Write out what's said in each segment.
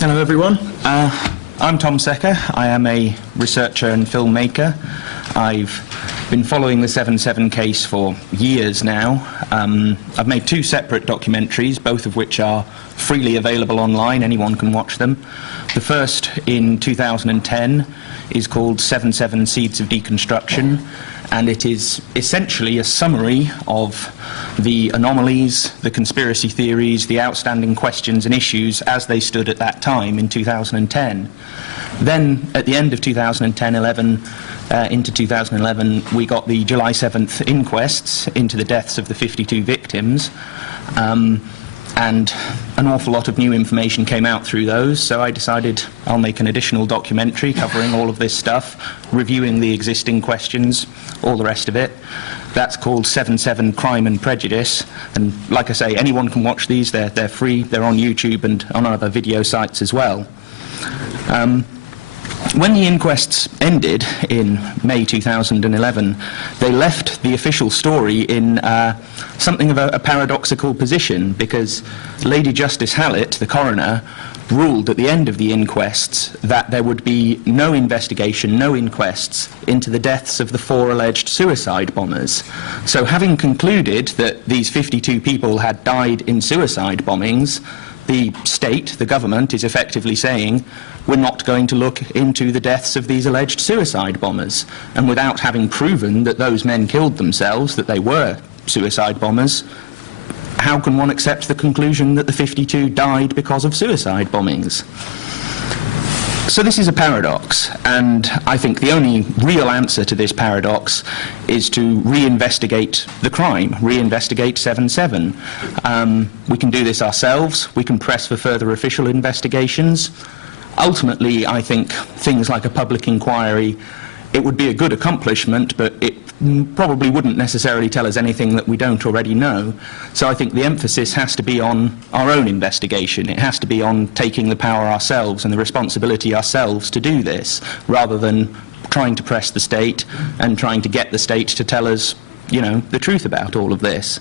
Hello everyone, I'm Tom Secker. I am a researcher and filmmaker. I've been following the 7/7 case for years now. I've made two separate documentaries, both of which are freely available online. Anyone can watch them. The first, in 2010, is called 7/7 Seeds of Deconstruction, and it is essentially a summary of the anomalies, the conspiracy theories, the outstanding questions and issues as they stood at that time in 2010. Then, at the end of 2010-11, into 2011, we got the July 7th inquests into the deaths of the 52 victims, and an awful lot of new information came out through those, so I decided I'll make an additional documentary covering all of this stuff, reviewing the existing questions, all the rest of it. That's called 7/7 Crime and Prejudice, and like I say, anyone can watch these. They're free, they're on YouTube and on other video sites as well. When the inquests ended in May 2011, they left the official story in something of a paradoxical position, because Lady Justice Hallett, the coroner, ruled at the end of the inquests that there would be no investigation, no inquests into the deaths of the 4 alleged suicide bombers. So having concluded that these 52 people had died in suicide bombings, the state, the government, is effectively saying, we're not going to look into the deaths of these alleged suicide bombers. And without having proven that those men killed themselves, that they were suicide bombers, how can one accept the conclusion that the 52 died because of suicide bombings? So this is a paradox, and I think the only real answer to this paradox is to reinvestigate the crime, reinvestigate 7/7. We can do this ourselves, we can press for further official investigations. Ultimately, I think things like a public inquiry, it would be a good accomplishment, but it probably wouldn't necessarily tell us anything that we don't already know. So I think the emphasis has to be on our own investigation. It has to be on taking the power ourselves and the responsibility ourselves to do this, rather than trying to press the state and trying to get the state to tell us, you know, the truth about all of this.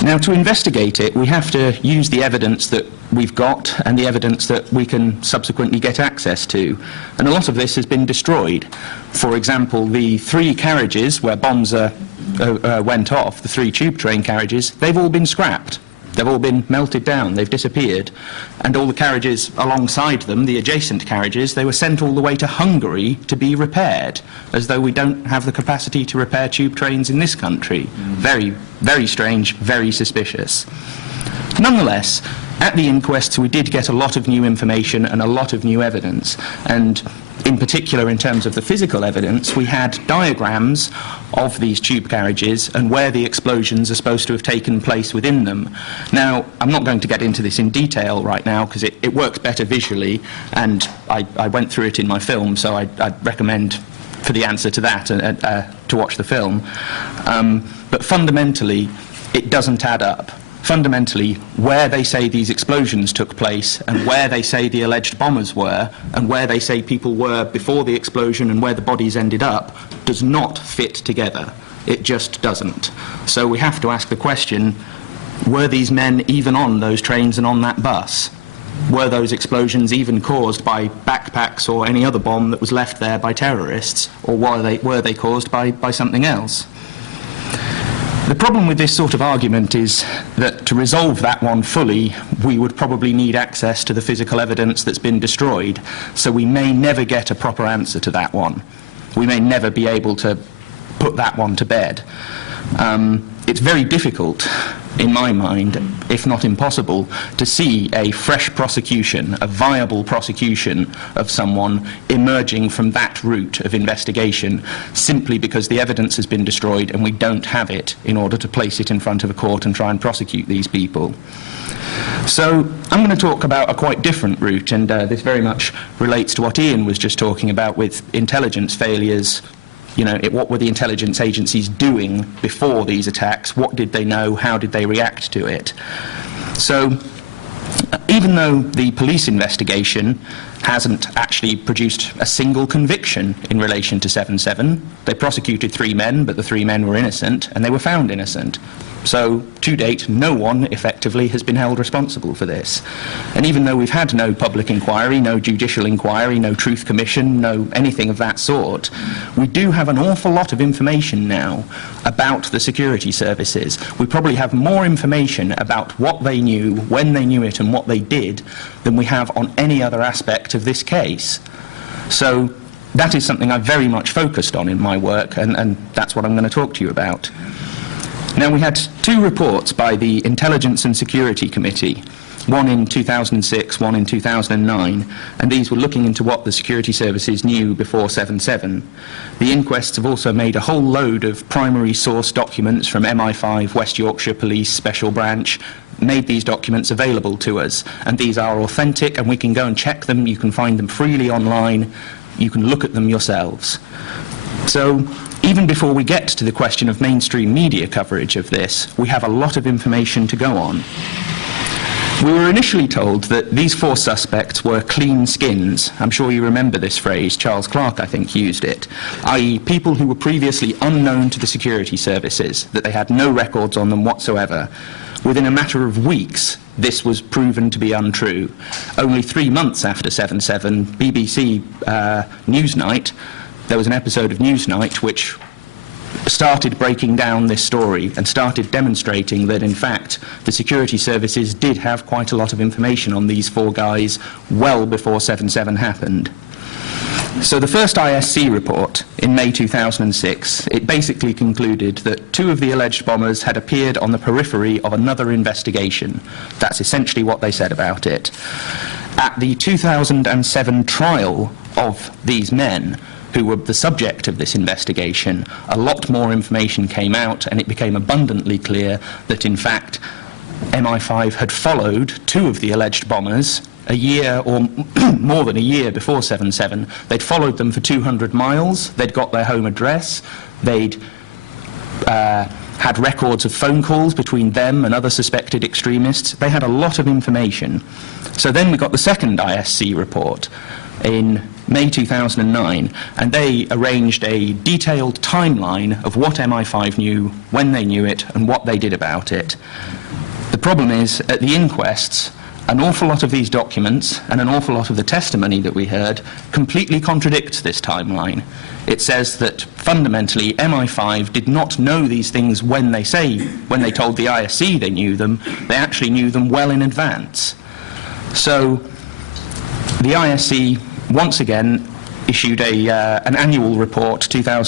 Now, to investigate it, we have to use the evidence that we've got and the evidence that we can subsequently get access to. And a lot of this has been destroyed. For example, the 3 carriages where bombs went off, the 3 tube train carriages, they've all been scrapped. They've all been melted down, they've disappeared. And all the carriages alongside them, the adjacent carriages, they were sent all the way to Hungary to be repaired, as though we don't have the capacity to repair tube trains in this country. Very, very strange, very suspicious. Nonetheless, at the inquests we did get a lot of new information and a lot of new evidence, and in particular in terms of the physical evidence, we had diagrams of these tube carriages and where the explosions are supposed to have taken place within them. Now, I'm not going to get into this in detail right now because it works better visually, and I went through it in my film, so I'd recommend for the answer to that to watch the film. But fundamentally, it doesn't add up. Fundamentally, where they say these explosions took place and where they say the alleged bombers were and where they say people were before the explosion and where the bodies ended up does not fit together. It just doesn't. So we have to ask the question, were these men even on those trains and on that bus? Were those explosions even caused by backpacks or any other bomb that was left there by terrorists, or were they caused by something else? The problem with this sort of argument is that to resolve that one fully, we would probably need access to the physical evidence that's been destroyed, so we may never get a proper answer to that one. We may never be able to put that one to bed. It's very difficult, in my mind, if not impossible, to see a fresh prosecution, a viable prosecution of someone emerging from that route of investigation, simply because the evidence has been destroyed and we don't have it in order to place it in front of a court and try and prosecute these people. So I'm going to talk about a quite different route, and this very much relates to what Ian was just talking about with intelligence failures. You know, what were the intelligence agencies doing before these attacks? What did they know? How did they react to it? So Ian even though the police investigation hasn't actually produced a single conviction in relation to 7/7. They prosecuted 3 men, but the 3 men were innocent, and they were found innocent. So, to date, no one effectively has been held responsible for this. And even though we've had no public inquiry, no judicial inquiry, no truth commission, no anything of that sort, we do have an awful lot of information now about the security services. We probably have more information about what they knew, when they knew it, and what they did than we have on any other aspect of this case. So that is something I've very much focused on in my work, and that's what I'm going to talk to you about. Now, we had 2 reports by the Intelligence and Security Committee, one in 2006, one in 2009, and these were looking into what the security services knew before 7/7. The inquests have also made a whole load of primary source documents from MI5, West Yorkshire Police Special Branch, made these documents available to us, and these are authentic, and we can go and check them. You can find them freely online. You can look at them yourselves. So, even before we get to the question of mainstream media coverage of this, we have a lot of information to go on. We were initially told that these 4 suspects were clean skins. I'm sure you remember this phrase. Charles Clarke, I think, used it, i.e. people who were previously unknown to the security services, that they had no records on them whatsoever. Within a matter of weeks, this was proven to be untrue. Only 3 months after 7/7, BBC Newsnight, there was an episode of Newsnight which started breaking down this story and started demonstrating that, in fact, the security services did have quite a lot of information on these 4 guys well before 7/7 happened. So the first ISC report in May 2006, it basically concluded that 2 of the alleged bombers had appeared on the periphery of another investigation. That's essentially what they said about it. At the 2007 trial of these men, who were the subject of this investigation, a lot more information came out, and it became abundantly clear that, in fact, MI5 had followed 2 of the alleged bombers a year or more than a year before 7/7. They'd followed them for 200 miles, they'd got their home address, they'd had records of phone calls between them and other suspected extremists. They had a lot of information. So then we got the second ISC report in May 2009, and they arranged a detailed timeline of what MI5 knew, when they knew it, and what they did about it. The problem is, at the inquests, an awful lot of these documents and an awful lot of the testimony that we heard completely contradicts this timeline. It says that fundamentally MI5 did not know these things when they told the ISC they knew them. They actually knew them well in advance. So the ISC once again issued an annual report, 2000.